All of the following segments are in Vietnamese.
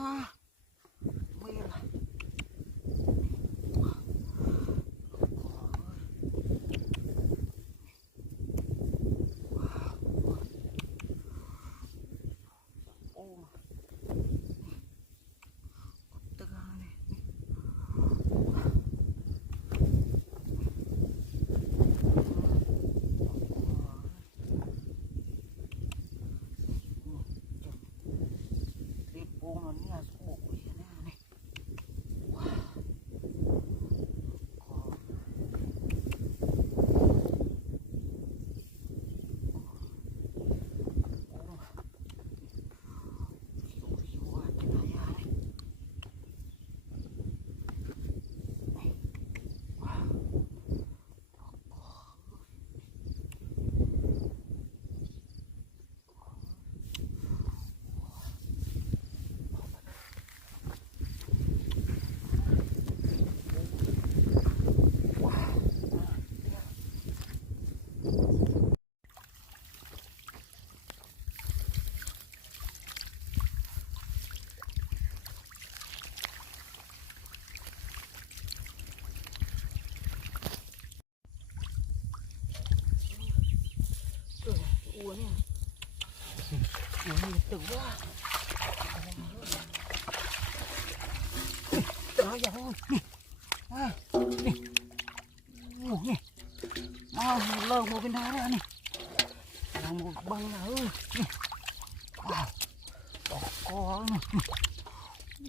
Mê là ủa nè, tự quá, trời ơi, nè, nè, lợn một bên đó nè, là một băng nào ơi, wow, đỏ co nè,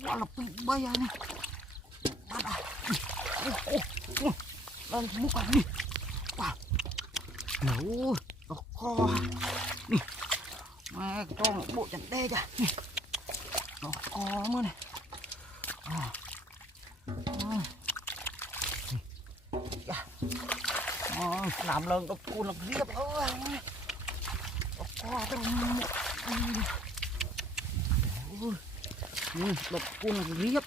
quá là bị bay à nè, bắt à, lên múc ăn đi, wow, nấu đỏ co, nè, mà cho một bộ chẳng đe kìa, nè, đỏ co nữa này, làm lần có cuốn là riết ơi, có trong đập cuốn là riết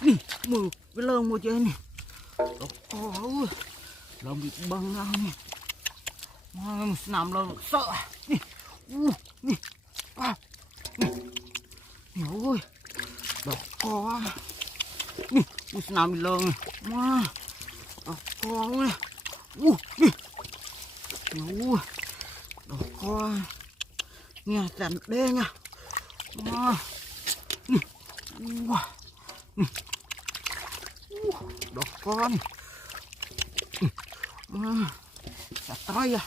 đi mù cái lông mua chơi này có lông bị băng ra nè làm lần sợ nè nè nè ôi độc co nè làm bị lông mà độc co nè nè độc co nghe rắn đê nha độc co nè chặt tay à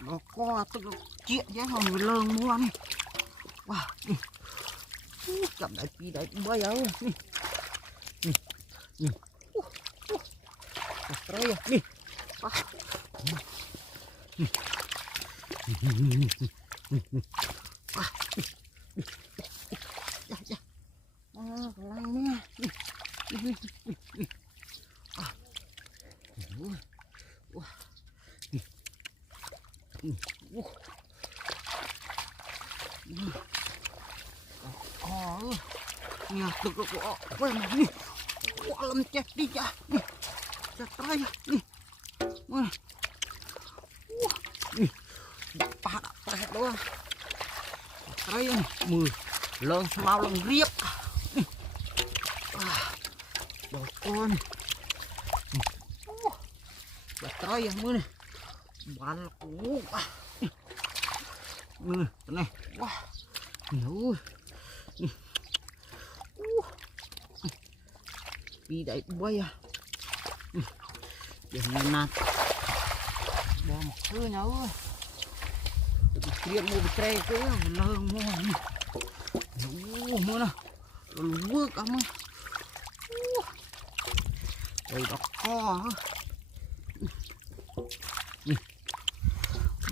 độc co tức là chuyện chứ không người lợn mua nè wow chậm đại phi đại bơi ơi nè chặt tay à nè nhà tự có quay mà đi quá làm chết đi cha đi chặt tay đi đi ba đã tay đó tay này mười lần mau lần riết bỏ con chặt tay mưa này bán cú này wow nhiều đi đại bay à để nạt bỏ một thứ nhau chuyện mua tre cái lơ mua mua nào vượt cả mà đây đó co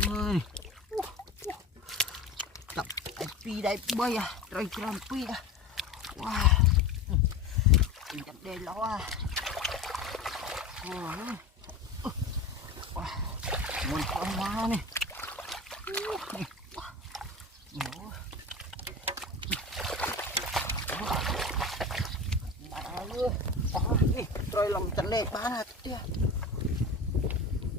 ơi tập pi đại bay à trời làm pi à wow chặt đê lo à muốn con hoa này rồi lòng chặt đê bán à